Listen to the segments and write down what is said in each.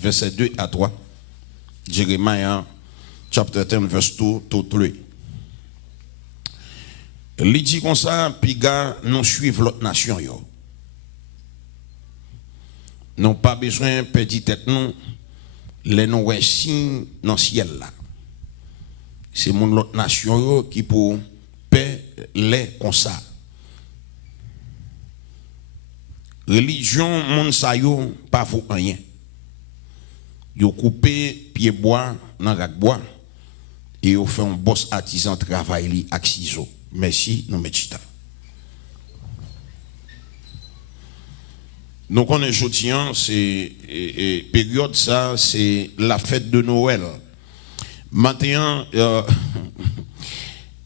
verset 2 à 3. Jeremiah, chapter 10, verse 2 to 3. Il dit comme ça, puis gars, nous suivons l'autre nation. Yo. Nous pas besoin de perdre tête nous, les nous signes dans le ciel là. C'est mon l'autre nation yo, qui pour paix les comme ça. Religion, moun sa yo, pas vaut rien. Yo coupé pied bois dans rac bois et yo fait un boss artisan travail li ak ciseau. Merci, nous mettons. Donc on est jeudi, c'est période ça, c'est la fête de Noël. Maintenant,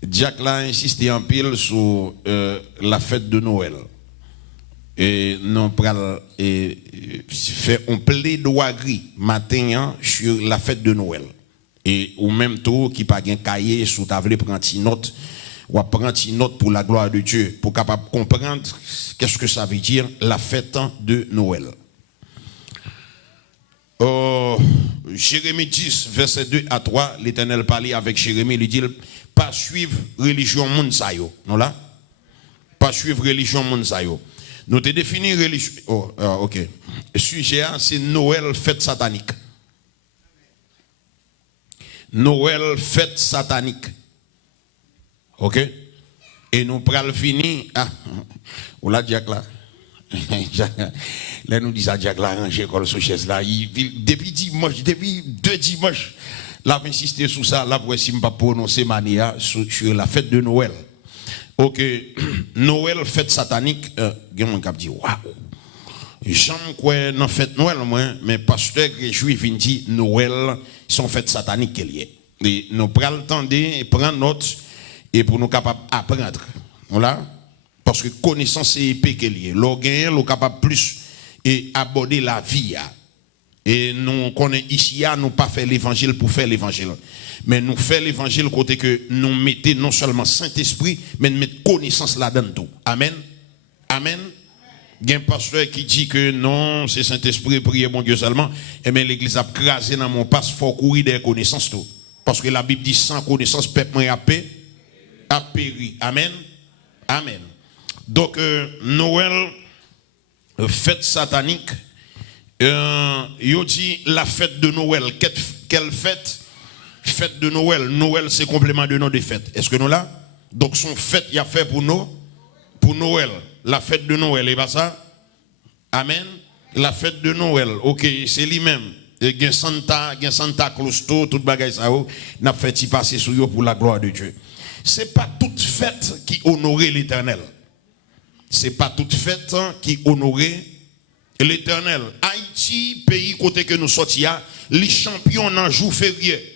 Jack l'a insisté en pile sur la fête de Noël. Et nous pral fait un plaidoirie matin sur la fête de Noël. Et au même temps qui pas un cahier sous table prendre une note ou prendre une note pour la gloire de Dieu pour capable comprendre qu'est-ce que ça veut dire la fête de Noël. Jérémie 10 verset 2 à 3, l'Éternel parlait avec Jérémie, il dit pas suivre religion moun sa yo. Non là? Pas suivre religion moun sa yo. Nous te définir religion. OK. Le sujet c'est Noël fête satanique. Noël fête satanique. OK? Et nous pral fini. Ah, ou la Jack là. Là nous disons à Jack là, ranger l'école sous chaise là. Depuis dimanche, depuis 2 dimanches, là va insister sur ça. Là pour essayer de pas prononcer mania sur la fête de Noël. OK, Noël fête satanique, gen mon cap dit waouh. J'aime quoi dans fête Noël moi, mais pasteur juif vient dit Noël son fête satanique qu'il y est. Et nous prenons le temps de prendre note et pour nous capables apprendre. Voilà, parce que connaissance c'est épée qu'il y est. L'orgain nous capable plus et aborder la vie. Et nous connaissons ici nous pas faire l'évangile pour faire l'évangile. Mais nous faisons l'évangile côté que nous mettons non seulement Saint-Esprit, mais nous mettons connaissance là-dedans tout. Amen. Amen. Il y a un pasteur qui dit que non, c'est Saint-Esprit, priez mon Dieu seulement. Et bien l'église a crasé dans mon passe, il faut courir des connaissances tout. Parce que la Bible dit sans connaissance, peuple a péri. Amen. Amen. Donc, Noël, fête satanique, il dit la fête de Noël. Quelle fête? Fête de Noël. Noël, c'est complément de nom de fête. Est-ce que nous là? Donc, son fête, il a fait pour nous, pour Noël. La fête de Noël, et pas ça? Amen. La fête de Noël. Ok, c'est lui-même. Il y a Santa Claus, tout bagage ça, n'a fait y passer sur eux pour la gloire de Dieu. C'est pas toute fête qui honorait l'Éternel. C'est pas toute fête qui honorait l'Éternel. Haïti, pays côté que nous sortions, les champions dans jour férié.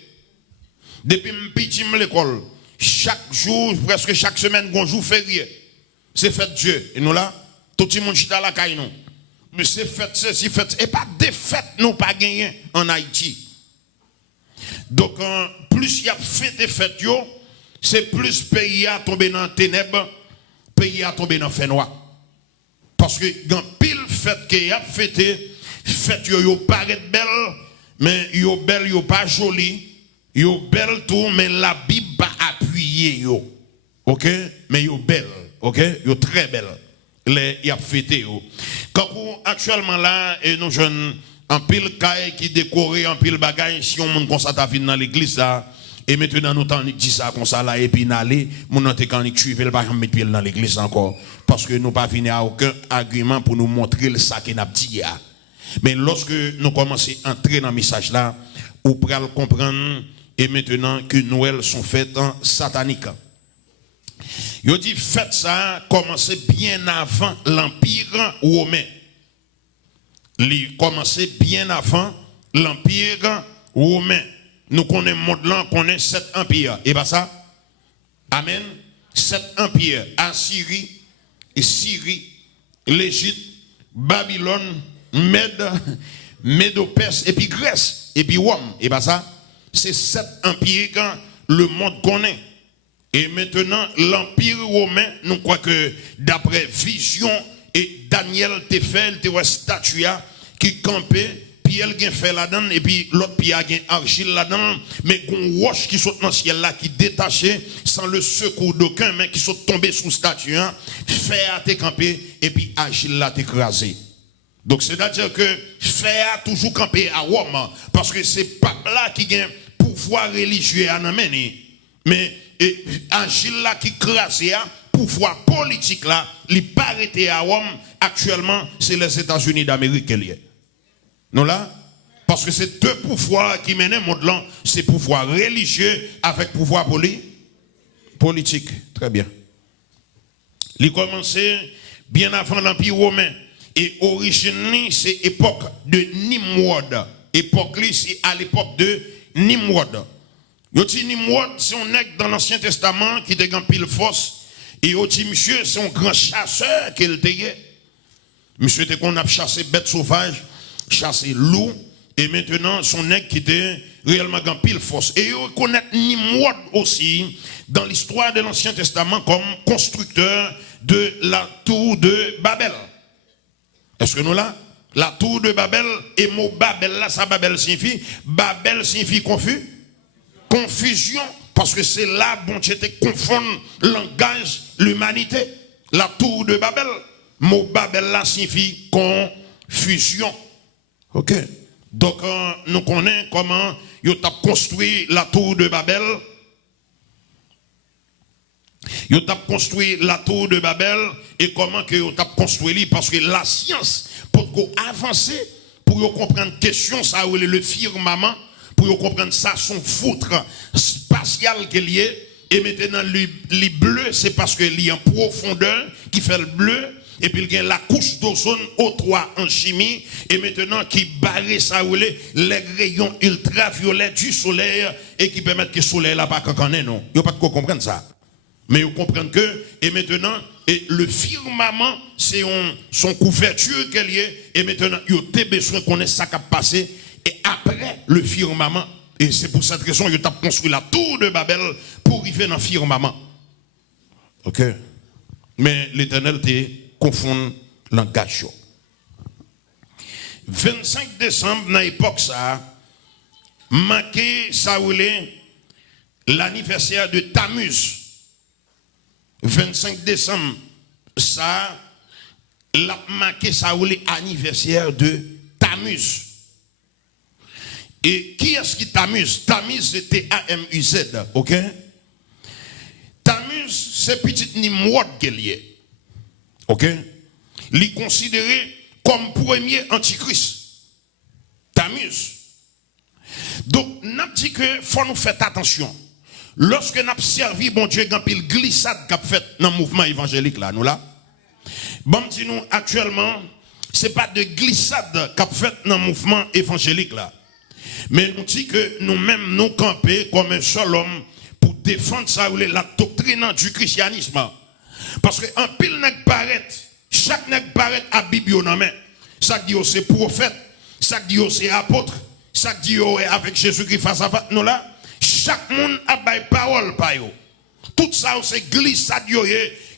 Depuis petit l'école, chaque jour, presque chaque semaine, on jour férié. C'est fête Dieu. Et nous là, tout le monde chita la caille nous. Mais c'est fête, c'est fête. Et pas des fêtes, nous pas gagné en Haïti. Donc, plus il y a fait des fêtes, c'est plus pays a tombé dans les ténèbres, pays a tombé dans le fait noir. Parce que dans pile fête qu'il y a fêté, fête yo paraît belle, mais yo belle, yo pas jolie. Yo belle tout, mais la Bible pas appuyé yo. OK? Mais yo belle. OK? Yo très belle. Les y a fêté yo. Quand actuellement là, et nous jeunes en pile caille qui décoré en pile bagaille, si on monte comme ça ta vie dans l'église là, et maintenant nous t'en dit ça comme ça là, et puis n'aller, mon n'en quand il tue, il pas mettre pied dans l'église encore. Parce que nous pas venir à aucun argument pour nous montrer le ça qu'il n'a dit. Mais lorsque nous commençons à entrer dans le message là, ou pour comprendre. Et maintenant que Noël sont fêtes sataniques. Il dit fête ça commençait bien avant l'Empire romain. Il commençait bien avant l'Empire romain. Nous connaissons le monde là, on connaît 7 empires. Et bien ça? Amen. 7 empires. Assyrie, Syrie, l'Égypte, Babylone, Médo-Perse, et puis Grèce, et puis Rome. Et bien ça? C'est 7 empires que le monde connaît. Et maintenant, l'Empire romain, nous croyons que d'après vision, et Daniel te fait, te voit statue qui campait, puis elle gen fait là-dedans, et puis l'autre puis a gen argile là-dedans, mais gon roche qui saute dans le ciel là, qui détaché, sans le secours d'aucun, mais qui saute tombé sous statue, hein, fer a été campé, et puis argile là écrasé. Donc c'est-à-dire que fer a toujours campé à Rome, parce que c'est pas là qui gagne pouvoir religieux à amener, mais argile là qui crasé, pouvoir politique là, il pas arrêté à Rome, actuellement c'est les États-Unis d'Amérique. Non là? Parce que c'est deux pouvoirs qui mènent le monde là, c'est pouvoir religieux avec pouvoir politique. Très bien. Il commençait bien avant l'Empire romain. Et origine, c'est époque de Nimrod. Époque, c'est à l'époque de Nimrod. Yoti Nimrod, c'est un nègre dans l'Ancien Testament qui était en pile force. Et yoti monsieur, c'est un grand chasseur qu'il était. Monsieur était qu'on a chassé bêtes sauvages, chassé loup. Et maintenant, son nègre qui était réellement en pile force. Et on connaît Nimrod aussi dans l'histoire de l'Ancien Testament comme constructeur de la tour de Babel. Est-ce que nous là? La tour de Babel, et mot Babel là, ça Babel signifie confusion, parce que c'est là bon Dieu te confondre langage, l'humanité. La tour de Babel, mot Babel là signifie confusion. Ok. Donc nous connaissons comment ils ont construit la tour de Babel. Ils ont construit la tour de Babel et comment que ils ont construit parce que la science pour avancer pour comprendre question ça le firmament pour comprendre ça son foutre spatial qu'il y est et maintenant les bleus c'est parce que il y a en profondeur qui fait le bleu et puis il y a la couche d'ozone O3 en chimie et maintenant qui barre ça les rayons ultraviolets du soleil et qui permettent que le soleil là pas cancaner non. Vous pas de quoi comprendre ça. Mais vous comprenez que, et maintenant, et le firmament, c'est son couverture qu'elle y est, et maintenant, il y a besoin qu'on ait ça qui a passé, et après le firmament, et c'est pour cette raison qu'il a construit la tour de Babel pour arriver dans le firmament. Ok? Mais l'Éternel te confond langage. 25 décembre, dans l'époque, ça, marqué, ça roulait l'anniversaire de Tammuz. 25 décembre, ça, l'a marqué ça ou l'anniversaire de Tammuz. Et qui est-ce qui Tammuz? Tammuz c'est T-A-M-U-Z, ok? Tammuz c'est petit Nimrod qu'il y est, ok? Il est considéré comme premier antichrist. Tammuz. Donc, n'a dit que faut nous faire attention. Lorsque nous avons servi, bon Dieu, quand il glissade qu'a fait dans le mouvement évangélique là, nous là. Bon, dis nous actuellement, c'est pas de glissade qu'a fait dans le mouvement évangélique là. Mais nous dit que nous-mêmes nous camper comme un seul homme pour défendre ça la doctrine du christianisme. Parce que en pile nèg paraît, chaque nèg paraît à Bible dans main. Ça dit c'est prophète, ça dit c'est apôtre, ça dit avec Jésus-Christ face à face nous là. Chaque monde a des paroles par eux. Tout ça, c'est glissade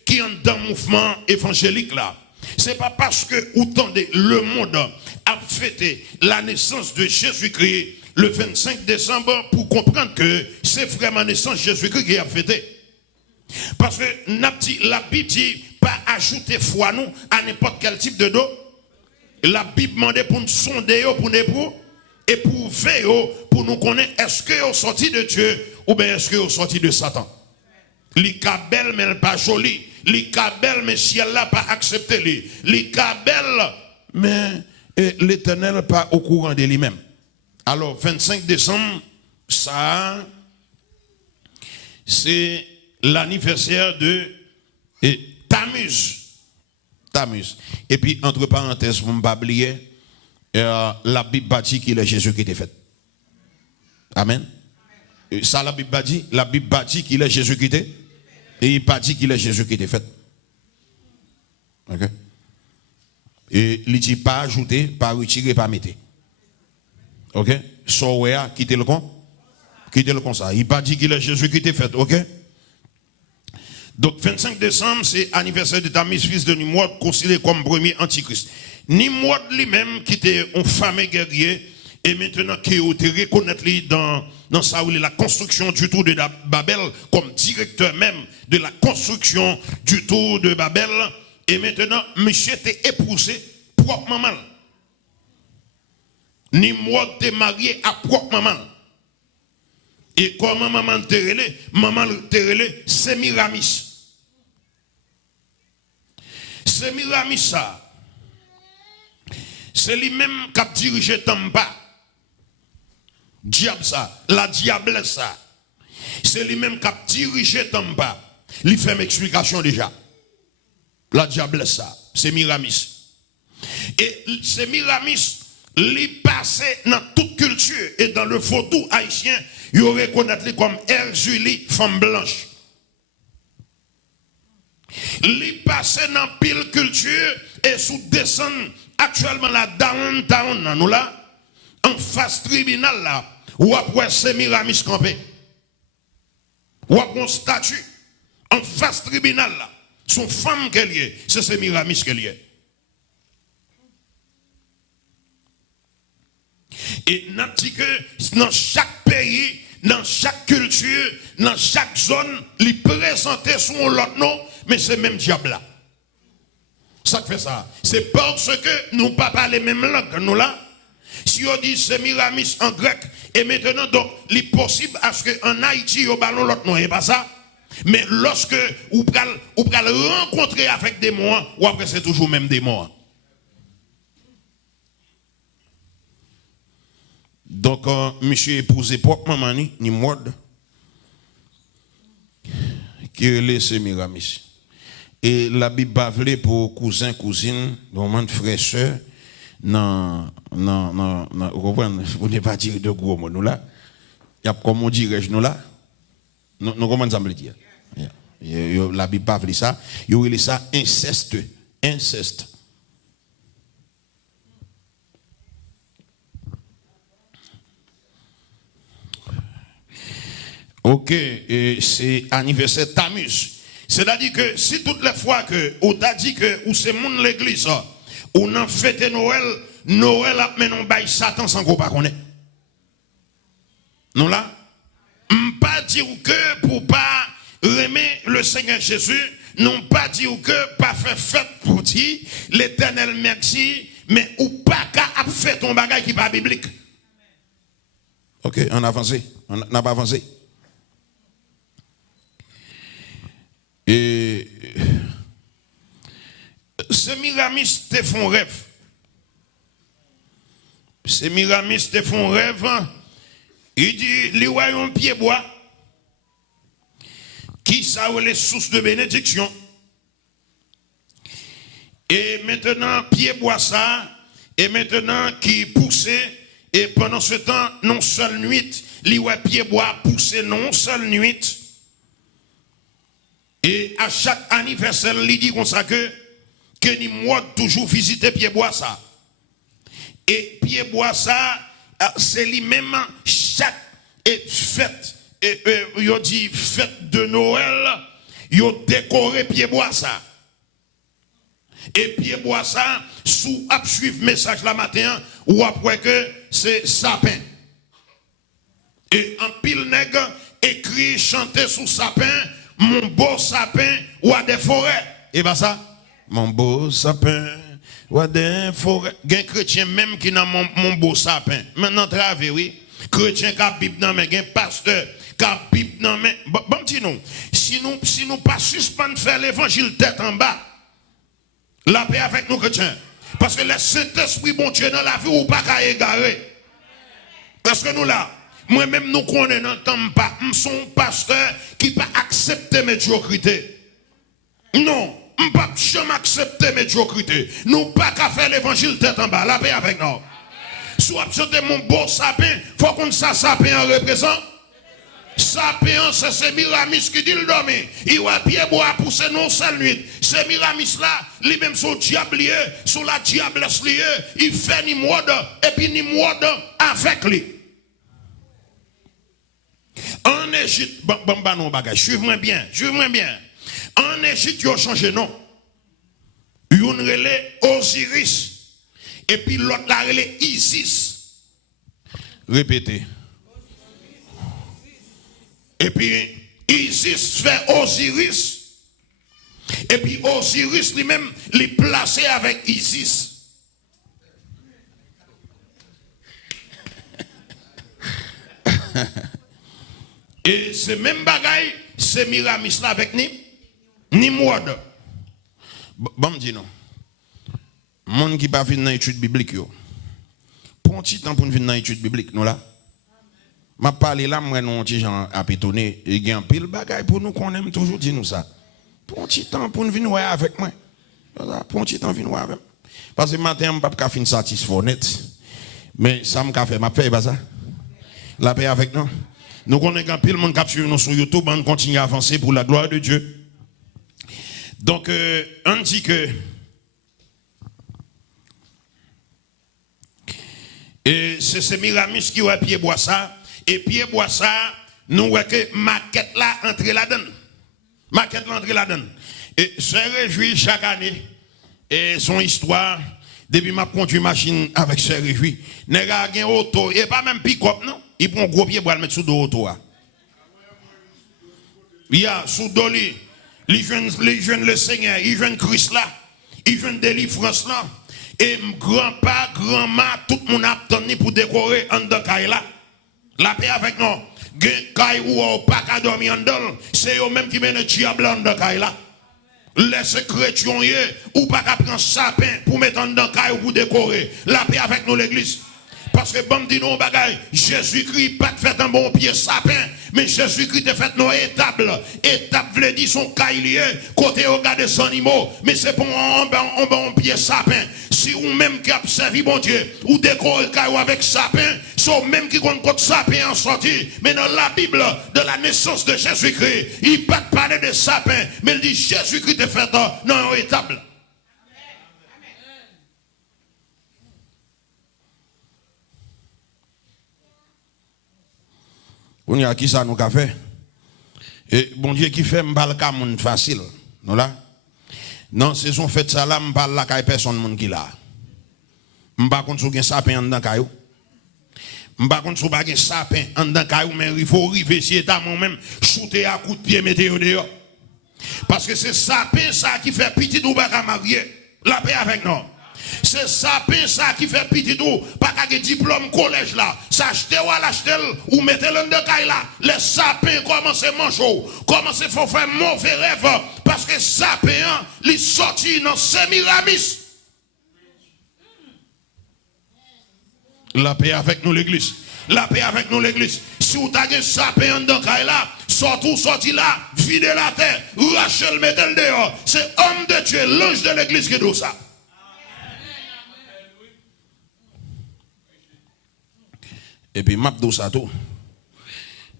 qui est dans le mouvement évangélique là. C'est pas parce que le monde a fêté la naissance de Jésus-Christ le 25 décembre pour comprendre que c'est vraiment la naissance de Jésus-Christ qui a fêté. Parce que la Bible dit pas ajouter foi nous à n'importe quel type de dos. La Bible demande pour nous sonder pour nous et pour veiller pour nous connaître est-ce que vous sorti de Dieu ou bien est-ce que vous sorti de Satan. Les cabelles mais pas joli, les cabelles mais si elle n'a pas accepté les cabelles mais l'Éternel pas au courant de lui-même. Alors 25 décembre ça c'est l'anniversaire de Tammuz. Tammuz. Et puis entre parenthèses vous ne pas oublier la Bible dit qu'il est Jésus qui était fait. Amen. Et ça la Bible dit qu'il est Jésus qui était. Et il pas dit qu'il est Jésus qui était fait. Ok. Et il dit pas ajouter, pas retirer, pas mettre. Ok. Soéa, quittez le con. Quittez le con ça. Il pas dit qu'il est Jésus qui était fait. Ok. Donc 25 décembre, c'est anniversaire de Tammuz, fils de Nimrod, considéré comme premier antichrist. Nimrod lui-même qui était un fameux guerrier et maintenant qui est reconnaître dans ça où la construction du tour de Babel comme directeur même de la construction du tour de Babel et maintenant monsieur était épousé propre maman. Nimrod était marié à propre maman. Et comment maman te relé, Sémiramis. Sémiramis ça. C'est lui-même qui a dirigé Tamba. Diable ça, la diablesse ça. C'est lui-même qui a dirigé Tamba. Il fait une explication déjà. La diablesse ça, c'est Miramis. Et c'est Miramis, il passait dans toute culture et dans le vaudou haïtien, il aurait reconnaître comme Erzulie, femme blanche. Il passait dans pile culture et sous descend actuellement la downtown, nous là, en face tribunal là, où après c'est Miramis campé. Ou après un statut, en face tribunal là, son femme qu'elle est, c'est Miramis qu'elle est. Et n'a dit que dans chaque pays, dans chaque culture, dans chaque zone, il présentait son l'autre nom, mais c'est même diable là. Ça fait ça. C'est parce que nous ne parlons pas les mêmes langues, nous là. Si on dit c'est Miramis en grec, et maintenant donc, il est possible à ce qu'en Haïti, on ballon l'autre nom, et pas ça. Mais lorsque vous allez rencontrer avec des mots, ou après c'est toujours même des mots. Donc, monsieur épousé propre maman, ni mode, qui est Sémiramis. Et la Bible parle pour cousin, cousine, moment de frère, soeur, non, vous n'avez pas dire de gros mots, nous là. Il y a comme on dirait, nous là. Nous comment ça me dire? La Bible parle ça. Il y a ça inceste. Inceste. Ok, c'est anniversaire Tammuz. C'est-à-dire que si toutes les fois que on t'a dit que ou c'est monde l'église, on en fête Noël a mené on bail Satan sans qu'on pas connaît. Non là, pas dire que pour pas aimer le Seigneur Jésus, non pas dire que pas faire fête pour dire l'Éternel merci, mais ou pas qu'à faire ton bagage qui pas biblique. Ok, on a avancé, on n'a pas avancé. Et Sémiramis te font rêve. Sémiramis te font rêve. Il dit, les royaumes pied bois, qui ça les sources de bénédiction. Et maintenant, pied bois ça, et maintenant qui poussait, et pendant ce temps, non seule nuit, les pied bois poussait non seule nuit. Et à chaque anniversaire, il dit comme ça que Nimrod toujours visiter Pied-Bois ça. Et Pied-Bois ça, c'est lui-même chaque fête, il dit fête de Noël, il décoré Pied-Bois ça. Et Pied-Bois ça, sous à suivre message la matin, ou après que c'est sapin. Et en pile nègre, écrit, chanter sous sapin, mon beau sapin ou à des forêts. Et pas ça? Mon beau sapin ou à des forêts. Il y a un chrétien même qui n'a mon beau sapin. Maintenant, travail, oui. Chrétien qui a Bible dans mais il y a un pasteur qui a Bible dans mais bon, petit nous. Si nous pas suspendre faire l'évangile tête en bas, la paix avec nous chrétiens. Parce que le Saint-Esprit, bon Dieu, dans la vie, ou pas qu'à égarer. Parce que nous là, moi-même, nous connaissons pas. Nous sommes pasteurs qui pas accepter médiocrité. Non, nous ne pas jamais accepter médiocrité. Nous pas qu'à faire l'évangile tête en bas. La paix avec nous. Soit c'est mon beau sapin, faut qu'on ça sapin en représente. Sapin, c'est Sémiramis qui dit le dormir. Il va pied bois pousser non seule nuit. Sémiramis là, lui-même son diable lié, sous la diablesse lié, il fait Nimrod et puis Nimrod avec lui. En Égypte, non bagage, suivez-moi bien. En Égypte, ils ont changé nom. Ils ont relé Osiris. Et puis l'autre là, elle est Isis. Répétez. Et puis Isis fait Osiris. Et puis Osiris lui-même, les placé avec Isis. Et ce même bagaille, c'est Miramis là avec Nimrod. Bon, me dis non. Monde qui pas venir dans l'étude biblique, yo. Pour un petit temps pour venir dans l'étude biblique, nous là. Je parle là, moi, nous, petit gens à pétonner. Il y a un pile bagaille pour nous qu'on aime toujours dire nous ça. Pour un petit temps pour venir avec moi. Pour un petit temps, venir avec moi. Parce que matin, je ne peux pas finir satisfait net. Mais ça me fait, je fais pas ça. La paix avec nous. Nous connaissons un pile monde qui suit nous sur YouTube, on continue à avancer pour la gloire de Dieu. Donc, on dit que et c'est Miramis qui a pied bois ça. Et pied bois ça, nous voyons que maquette là entre la donne. Maquette là entre la donne. Et se réjouit chaque année. Et son histoire, depuis ma conduit machine avec se réjouit. N'est pas un auto, et pas même pick-up, non? Il prend un gros pied pour le mettre sous le auto. Il y a sous Dolly, les jeunes le Seigneur, les jeunes Christ là, les jeunes délivrance là. Et grand-père, grand-mère, tout le monde a attendu pour décorer en de là. La paix avec nous. Kay ou pas qu'à dormir en dedans, c'est eux même qui mènent le diable en de là. Les chrétiens ou pas qu'à prendre sapin pour mettre en dedans ou pour décorer. La paix avec nous l'église. Parce que bon dit nous bagaille, Jésus-Christ pas fait un bon pied sapin, mais Jésus-Christ a fait nos étapes. Étape veut dire son caillé, côté au gars des animaux, mais c'est pour un bon pied sapin. Si ou même qui a servi bon Dieu, ou décorer caillou avec sapin, sont même qui compte contre sapin en sortie. Mais dans la Bible de la naissance de Jésus-Christ, il pas parler de sapin, mais il dit Jésus-Christ a fait non étapes. On y a qui ça nous a fait? Et bon Dieu qui fait m'balka moun facile. Non là? Non, c'est son fait ça là, m'bal la kay personne moun qui là. M'ba kon sou gen sapin en dan kayou. M'ba kon sou ba gen sapin en dan kayou, mais il faut arriver si état moi même shooter à coup de pied mettez dehors. Parce que c'est sapin ça qui fait petit ou pas marier. La paix avec nous. C'est sapin ça qui fait petit tout, pas qu'à diplôme collège là. Ça acheter ou l'acheter ou mettez le de caille là. Les sapins commencent à manger, commencent à faire mauvais rêve parce que sapin li sorti dans Semiramis. La paix avec nous l'église. La paix avec nous l'église. Si vous avez un sapin dans caille là, sorti là, videz la terre, Rachel mettez le dehors. C'est homme de Dieu, l'ange de l'église qui dit ça. Et puis, m'a dit ça tout.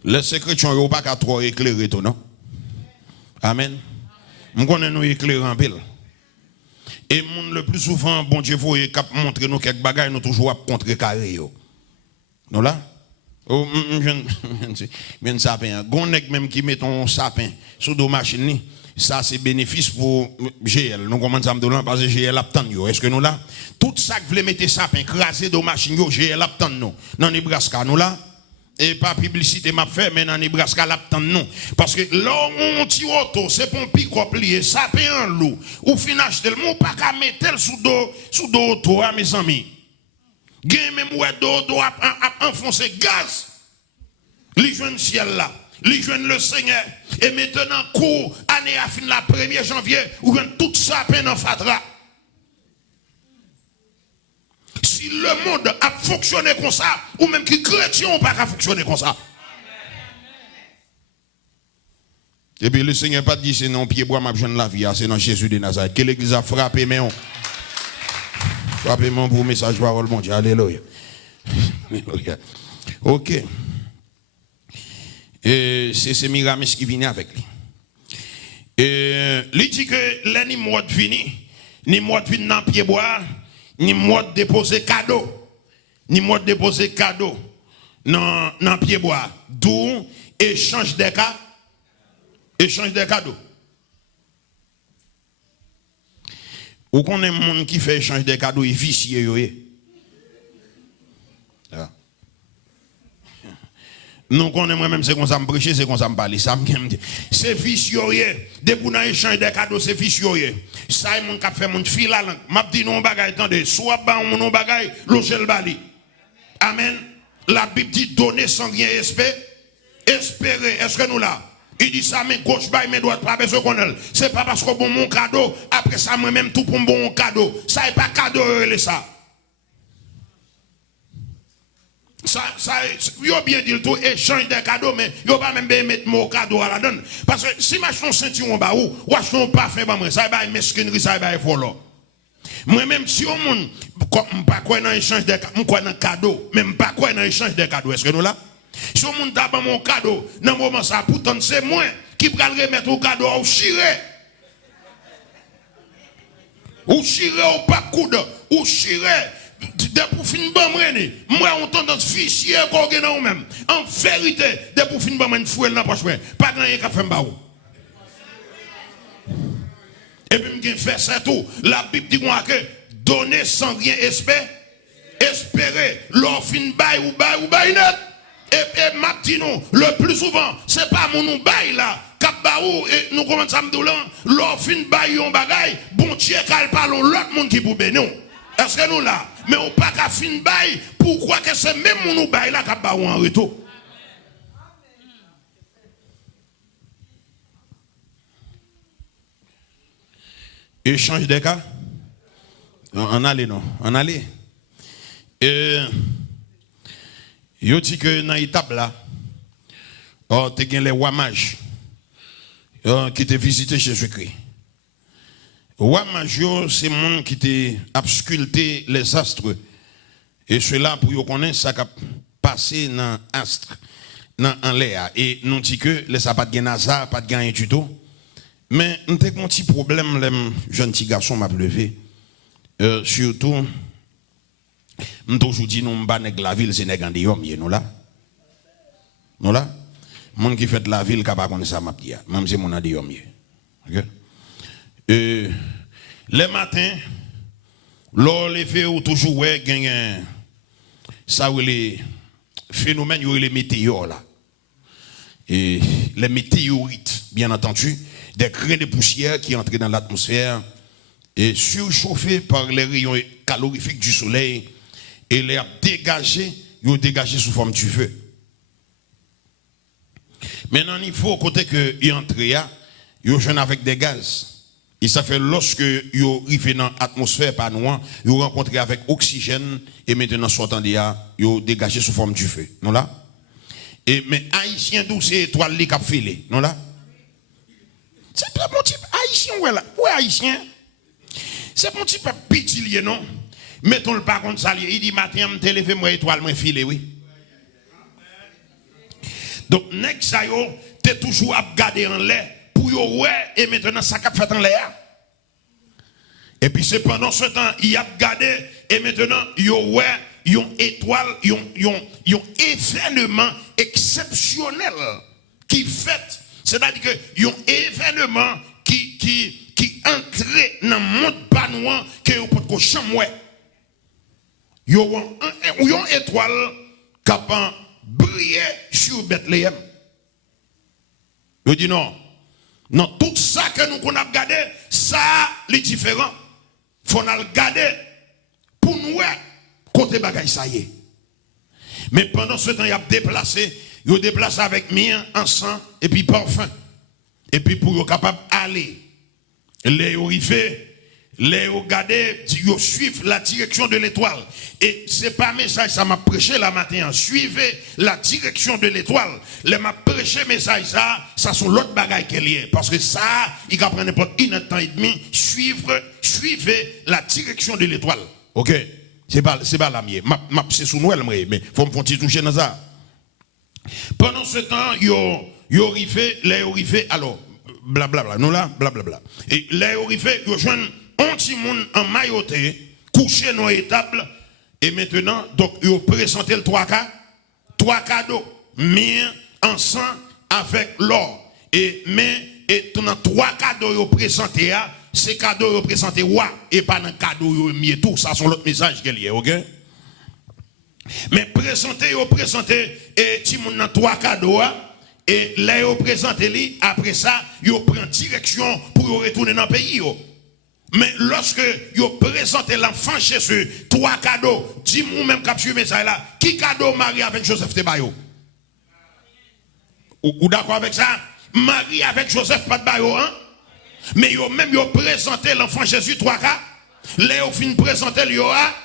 Les secrets sont pas qu'à trop éclairer tout, non? Amen. Nous connaissons nous éclairer en pile. Et le plus souvent, bon Dieu, faut montrer nous quelques bagages, nous toujours à contre carré. Non là? Oh, je sapin. Gonnek même qui met ton sapin sous dos machine, ça c'est bénéfice pour GL. Nous commençons à me donner parce que GL attend yo. Est-ce que nous là? Tout ça que voulez mettre sapin, craser dos machine yo, GL attend nous. Dans Nebraska, nous là? Et pas publicité m'a fait, mais dans Nebraska l'attend nous. Parce que là, on tire auto, c'est pour un pick-up lié, sapin en loup. Ou fin acheter le mot, pas qu'à mettre sous dos auto, mes amis. Gen même ouais do a enfoncé gaz. Li joine ciel là, li joine le Seigneur et maintenant court année à fin la 1er janvier ou joine tout ça peine en fatra. Si le monde a fonctionné comme ça ou même qui chrétien pas qu'à fonctionner comme ça. Et puis le Seigneur pas dit c'est non pied bois m'a joine la vie, c'est dans Jésus de Nazareth que l'église a frappé mais on frappez-moi pour message parole mon Dieu. Alléluia. Alléluia. OK. Et c'est Miramis qui vient avec lui. Et il dit que les Nimrod fini, Nimrod vient dans pied bois, Nimrod déposer cadeau. Nimrod déposer cadeau dans pied bois. D'où échange des cas. Échange des cadeaux. Ou qu'on est monde qui fait échange des cadeaux et vicieux yo. Nous connaissons moi-même, c'est comme ça me prêcher, c'est comme ça me parler. Ça me dit. C'est vicieux. Dès qu'on a échangé des cadeaux, c'est vicieux. Ça, mon cap fait mon fil à langue. M'a dit non bagay, attendez. Soit ban mon bagay, l'ogel bali. Amen. La Bible dit donner sans rien espérer. Espérer. Est-ce que nous là? Il dit ça, mais gauche bail, mais droite pas besoin qu'on ait. C'est pas parce que bon mon cadeau, après ça, moi-même tout pour bon cadeau. Ça n'est pas cadeau, ça. Ça, yo bien dit tout, échange des cadeaux, mais yo pas même mettre mon cadeau à la donne. Parce que si ma chon ceinture en bas ou achon parfait, ça va être mesquinerie, ça va être folle. Moi-même, si on monde, pas quoi dans échange des cadeaux, quoi dans cadeau, même pas quoi dans échange des cadeaux, est-ce que nous là? Si on monde d'abord mon cadeau, dans le moment ça, pourtant c'est moi qui va le remettre au cadeau au chiré. Ou chiré au pas coude, ou chiré. Dès pour finir moi on tendance fichier qu'on gagne nous même en vérité dès pour finir ban fouel dans poche pas grand rien fait mbao et puis me fait ça tout la Bible dit moi que donner sans rien espérer l'or fin bail ou net et m'a dit non le plus souvent c'est pas mon nous bail là cap baou et nous commençons à me dire l'or fin bail on bagaille bon Dieu qu'elle parle l'autre monde qui pour bénir. Est-ce que nous là? Mais on pas qu'à fin bail, pourquoi que c'est même mon bail là qui va en retour? Échange des cas? En aller non, en aller. Yo dit que dans l'étape là, tu as les rois mages qui te visité Jésus-Christ. Roi major, c'est le monde qui t'a sculpté les astres. Et cela pour vous connaître, ça a passé dans l'astre, dans l'air. Et nous dit que les pas de hasard, pas de gain du tout. Mais nous avons un petit problème, les jeunes petits garçons m'a levé. Surtout, nous toujours dit nous pas la ville, c'est nèg en hommes, nous là. Nous là. Monde qui fait la ville, capable connaître ça m'a dit. Même si mon a dit hommes. OK? Les matins, l'on les fait ou toujours ouais gagne ça ou les phénomènes ou les météores là. Et les météorites, bien entendu, des grains de poussière qui entrent dans l'atmosphère et surchauffés par les rayons calorifiques du soleil et les dégagés sous forme du feu. Maintenant, il faut côté que y entrer, ils jeune avec des gaz. Et ça fait lorsque ils arrivent dans l'atmosphère par nous, ils rencontrent avec oxygène et maintenant sortant de là, ils dégagé sous forme du feu. Non là? Et mais haïtien d'où c'est étoile li cap filé. Non là? C'est pas mon type haïtien ouais là. Ouais haïtien. C'est mon type petit non? Mettons le par contre ça il dit matin me téléphone moi étoile moi filé oui. Donc nèg ça yo t'es toujours à garder en l'air. Ouais, et maintenant ça a fait en l'air. Et puis c'est pendant ce temps, il a gardé, et maintenant, il y a une étoile, il y a un événement exceptionnel qui fait. C'est-à-dire qu'il y a un événement qui entre dans le monde panouan que vous pouvez chamouer. Il y a une étoile qui a brillé sur Bethléem. Il dit non. Non, tout ça que nous avons regardé, ça est différent. Il faut nous regarder pour nous, côté bagaille, ça y est. Mais pendant ce temps, il a déplacé avec mien, encens et puis parfum. Et puis pour être capable d'aller, les arrivés, les regarder, ils suivent la direction de l'étoile. Et c'est pas message, ça m'a prêché la matin. Suivez la direction de l'étoile. Les m'a prêché message, ça sont l'autre bagaille qu'elle est. Parce que ça, il va prendre n'importe une temps et demi. Suivez la direction de l'étoile. Ok? C'est pas la mienne. C'est sous Noël, mais faut me faire toucher dans ça. Pendant ce temps, ils arrivent, alors, blablabla, nous là, blablabla. Et les arrivés, ils joignent un petit monde en mailloté, couché dans l'étable, et maintenant, donc, ils ont présenté le trois cadeaux, mien, encens, avec l'or. Et dans trois cadeaux, ils ont présenté, c'est cadeau représenté roi et pas dans cadeau mieux tout, ça sont l'autre message qu'il y a, OK? Mais présenter et ti moun nan trois cadeaux et là yo présenter li après ça yo prend direction pour yo retourner dans le pays yo. Mais lorsque yo présenter l'enfant Jésus trois cadeaux, dis-moi même capture message là, qui cadeau Marie avec Joseph te bayo? Ou d'accord avec ça? Marie avec Joseph pas de bayo hein? Mais yo même yo présenter l'enfant Jésus trois cas, là yo fin présenter yo a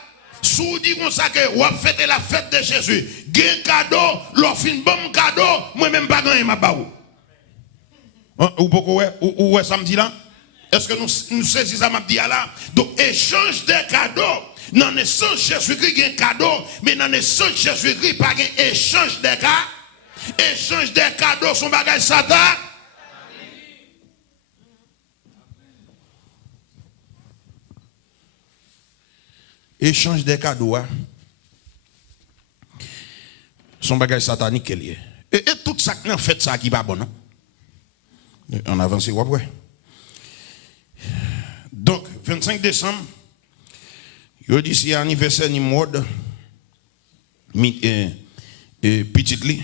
sous dit comme ça que ou fêter la fête de Jésus. Gen cadeau, leur fin bon cadeau, moi même pas gagner ma baou. Ou pourquoi ou samedi là? Est-ce que nous saisissons ça m'a dit là? Donc échange des cadeaux. Dans naissance Jésus-Christ un cadeau, mais dans naissance Jésus-Christ pas un échange des cadeaux. Échange des cadeaux son bagage Satan. Échange des cadeaux, son bagage satanique lié. Et tout ça qui en fait ça qui pas bon, non? On avance quoi après? Donc 25 décembre, il dit c'est anniversaire ni mode, petite li,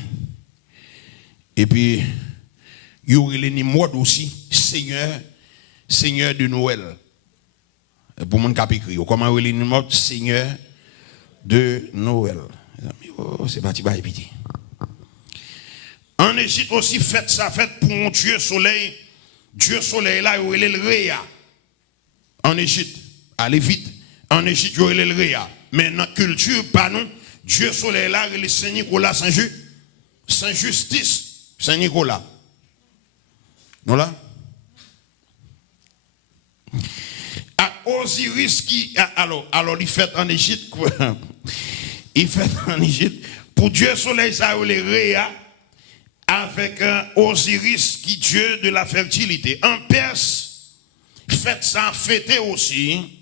et puis il y aurait ni mode aussi Seigneur de Noël. Pour mon cap écrit, comment il est le mode Seigneur de Noël. Oh, c'est parti, bah, pitié. En Égypte aussi, fête sa fête pour mon Dieu soleil. Dieu soleil là, il est le Réa. En Égypte, allez vite. En Égypte, il est le Réa. Mais dans la culture, pas non. Dieu soleil là, il est Saint-Nicolas, Saint-Justice, Saint-Nicolas. Non là? Osiris qui alors il fait en Égypte il fait en Égypte pour Dieu soleil ça les Réa avec Osiris qui Dieu de la fertilité en Perse fête ça fêter aussi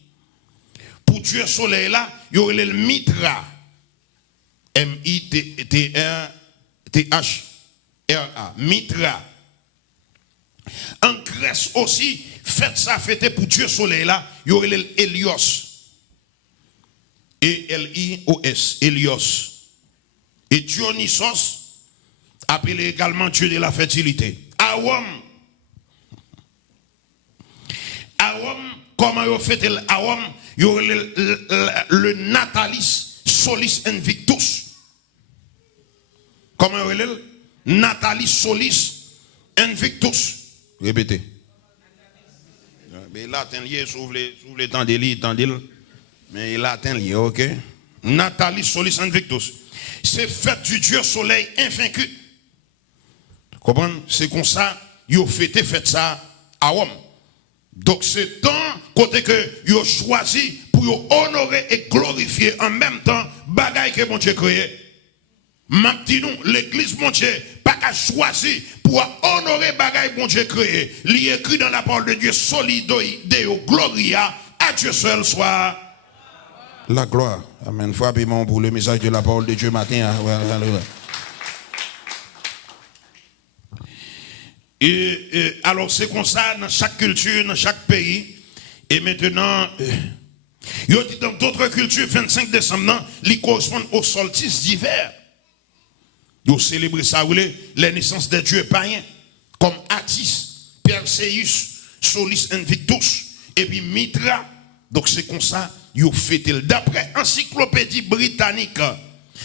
pour Dieu soleil là il y aurait le Mitra M-I-T-R-T-H-R-A Mitra en Grèce aussi fête ça fêter pour Dieu soleil là, il y aurait l'Hélios. E-L-I-O-S, Hélios. Et Dionysos, appelé également Dieu de la fertilité. Awam, comment il fête l'Awam, il y aurait le Natalis Solis Invictus. Comment il y aurait le Natalis Solis Invictus. Répétez. Mais il a atteint lié, s'ouvre les temps de lire, mais il a atteint lié, ok? Nathalie Solis Invictus. C'est fête du Dieu soleil invaincu. Comprenez? C'est comme ça, il a fait ça à Rome. Donc c'est temps, côté que il a choisi pour honorer et glorifier en même temps, bagaille que mon Dieu créé. Maintenant, l'église, mon Dieu, pas qu'à choisir pour honorer bagaille, mon Dieu créé. Il est écrit dans la parole de Dieu, solido deo gloria, à Dieu seul soit la gloire. Amen. Frappez-moi pour le message de la parole de Dieu matin. Et alors, c'est comme ça dans chaque culture, dans chaque pays. Et maintenant, il y a dans d'autres cultures, 25 décembre, il correspond au solstice d'hiver. Ils célèbrent ça, les naissances des dieux païens, comme Attis, Perseus, Solis Invictus, et puis Mitra. Donc c'est comme ça, ils fêtent. D'après Encyclopédie Britannique,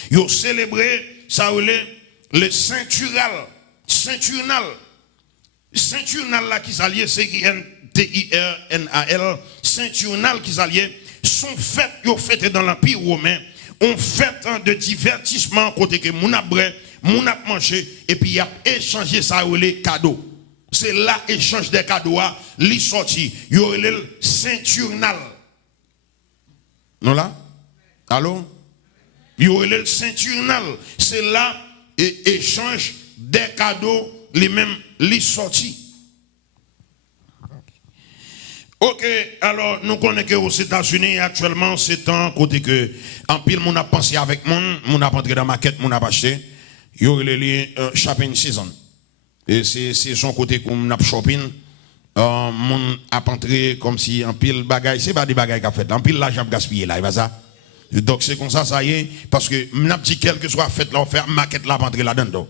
ils célébré ça, le Sainturnal. Sainturnal là qui s'allie, C-I-N-T-I-R-N-A-L, Sainturnal qui s'allie, sont fêtes, ils fêtent dans l'Empire romain. On fait de divertissement côté que mon a mangé et puis il a échangé ça les cadeaux. C'est là échange des cadeaux li sorti. Il y a le Sainturnal. Non là? Allô? Il y a le Sainturnal. C'est là échange des cadeaux les mêmes li sorti. Ok, alors nous connaissons qu'aux États-Unis actuellement c'est un côté que en pile mon a pensé avec mon a entré dans ma quête, mon a acheté. Il y aurait les shopping season. Et c'est son côté qu'on a shopping Mon a entré comme si en pile bagaille, c'est pas des bagailles qu'a fait, en pile l'argent gaspillé là, il va ça. Donc c'est comme ça y est, parce que n'a petit quel que soit fait là, on fait maquette là, entrer là-dedans.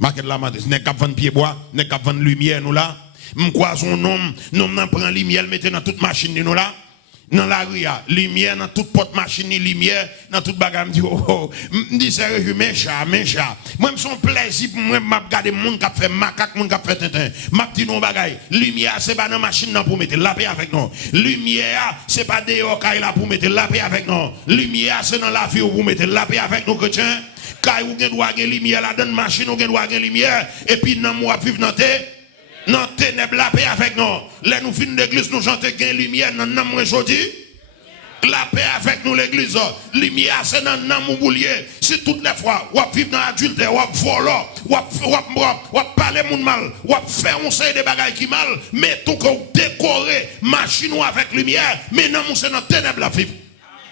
Maquette là, n'est qu'à vendre pied bois, n'est qu'à vendre lumière nous là. M'quoi son nom, n'en prend lumière, mettez dans toute machine nous là. Dans la rue, lumière dans toute porte machine, lumière dans toute bagarre. Me dit oh, me dit sérieux, mes chats. Moi, me son plaisir pour moi, m'a regarder monde qui fait macaque, monde qui fait tintin. M'a dit non bagaille. Lumière, c'est pas dans machine non pour mettre la paix avec nous. Lumière, c'est pas dehors là pour mettre la paix avec nous. Lumière, c'est dans la vie pour mettre la paix avec nous chrétiens. Car vous avez droit à lumière là dans machine, vous avez droit à lumière et puis dans moi vivre dans non, ténèbres la paix avec nous. Là, nous finissons l'église, nous chantons gain lumière dans le nom aujourd'hui. La paix avec nous, l'église. Lumière, c'est dans le nom boulier. Si toutes les fois, vous vivez dans l'adultère, vous volez, vous parlez de mal, vous faites un série de bagailles qui mal, mais tout que vous décorez, machine avec lumière, mais non, c'est dans le ténèbres la vivre.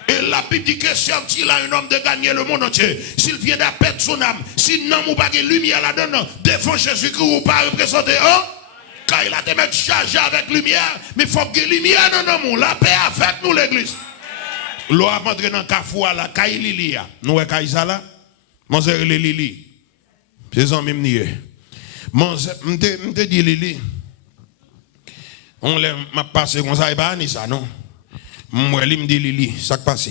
Et la Bible dit que si il a un homme de gagner le monde entier, s'il vient de perdre son âme, si non, vous n'avez pas de lumière là-dedans, devant Jésus-Christ, vous ne pas représenter, quand il a te mettre chargé avec lumière, mais il faut que lumière dans nous, la paix avec nous l'église. L'eau a rentré dans le cafou la caille Lili. Nous avons caille ça là. Mon zère les Lili. C'est ça même nié. Mon zère, m'te dit Lili. On m'a passé comme ça, et pas ni ça non. Moi lui me dit Lili, ça qui passe.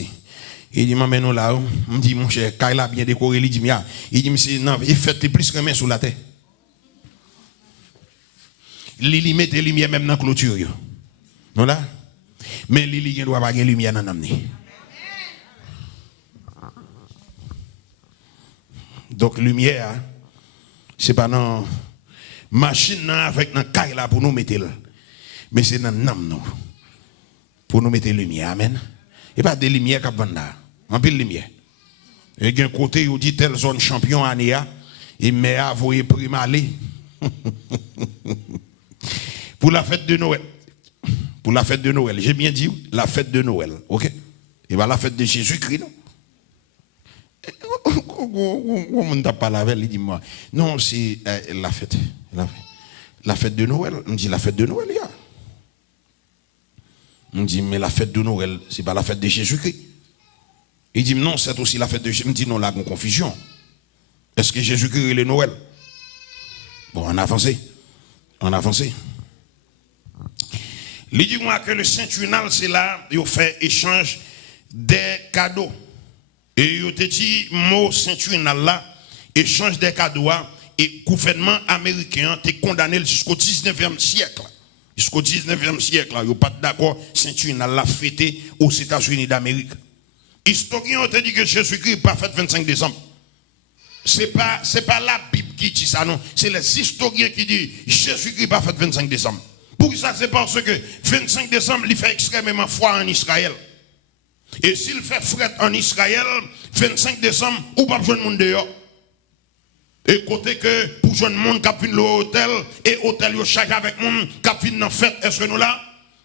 Il dit m'amène nous là. Me dit mon cher, caille là bien décoré, il dit il dit non, il fait plus que main sous la tête. Lili mette lumière même dans la clôture. Non là? Mais Lili ne doit pas avoir lumière dans l'âme. Donc lumière, ce n'est pas dans la machine avec la caille là pour nous mettre. Mais c'est dans l'âme pour nous mettre lumière. Amen. Et pas de lumière qui vend là. En pile lumière. Et il y a un côté où dit telle zone champion Ania. Il m'a avoué prime aller. Pour la fête de Noël. Pour la fête de Noël. J'ai bien dit la fête de Noël. Ok? Et bien la fête de Jésus-Christ, non? On ne t'a pas la veille, il dit moi. Non, c'est la fête. La fête de Noël. On dit la fête de Noël, il y a. On dit, mais la fête de Noël, c'est pas la fête de Jésus-Christ. Il dit, non, c'est aussi la fête de Jésus. Il me dit, non, là, il y a une confusion. Est-ce que Jésus-Christ est le Noël? Bon, on a avancé. On a avancé. Il dit moi que le Saint-Trinal, c'est là, il fait échange des cadeaux. Et il te dit, mot Saint-Trinal là, échange des cadeaux, et le gouvernement américain est condamné jusqu'au 19e siècle. Jusqu'au 19e siècle, il n'y a pas d'accord, Saint-Trinal l'a fêté aux États-Unis d'Amérique. Historiens ont dit que Jésus-Christ n'est pas fait 25 décembre. Ce n'est pas la Bible qui dit ça, non. C'est les historiens qui disent Jésus-Christ n'est pas fait 25 décembre. Pour ça, c'est parce que 25 décembre, il fait extrêmement froid en Israël. Et s'il fait fret en Israël, 25 décembre, ou pas besoin de monde dehors. Et côté que pour jeune monde qui vient au hôtel, et hôtel yo charge avec monde qui vient dans fête, est-ce que nous là?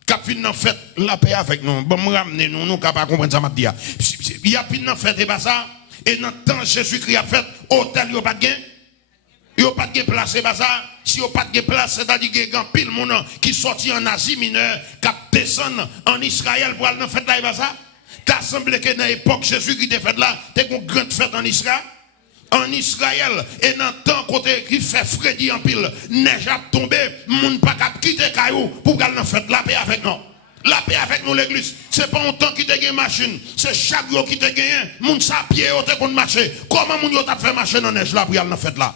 Qui vient dans fête, la paix avec nous. Bon, me ramener nous, nous capable comprendre ça m'a dit. Il y a vient dans fête et pas ça. Et dans le temps Jésus-Christ a fait, hôtel yo pas de gain. Yo pas de place, c'est pas ça. Si yo pas de place, c'est-à-dire qu'il y a pile monde qui sorti en Asie mineure, qui descend en Israël pour aller dans fête là, et pas ça. T'as semblé que dans l'époque Jésus qui était fait là, t'es une grande fête en Israël. En Israël, et dans le temps côté qui fait Freddy en pile, neige a tombé, moun pas cap quitter caillou pour aller dans fête la paix avec nous. La paix avec nous l'église, c'est pas un temps qui te gagne machine, c'est chaque jour qui te gagne, moun sa pied ou te kon marcher. Comment moun yo t'a fait marcher dans neige là pour aller dans fête là?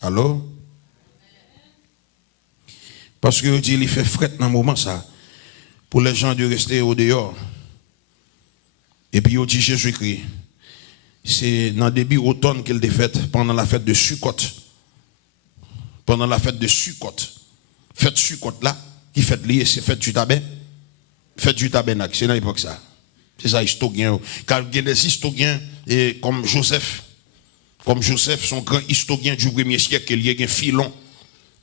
Allô? Parce que dit il fait fret dans le moment ça. Pour les gens de rester au dehors. Et puis il dit Jésus-Christ. C'est dans le début automne qu'il a fait pendant la fête de Sukkot. Pendant la fête de Sukkot. Fête Sukkot là, qui fait lié, c'est fête du tabernacle. Fête du tabernacle, c'est dans l'époque ça. C'est ça, historien. Car il y a des historiens comme Joseph. Comme Joseph, son grand historien du 1er siècle, il y a un filon.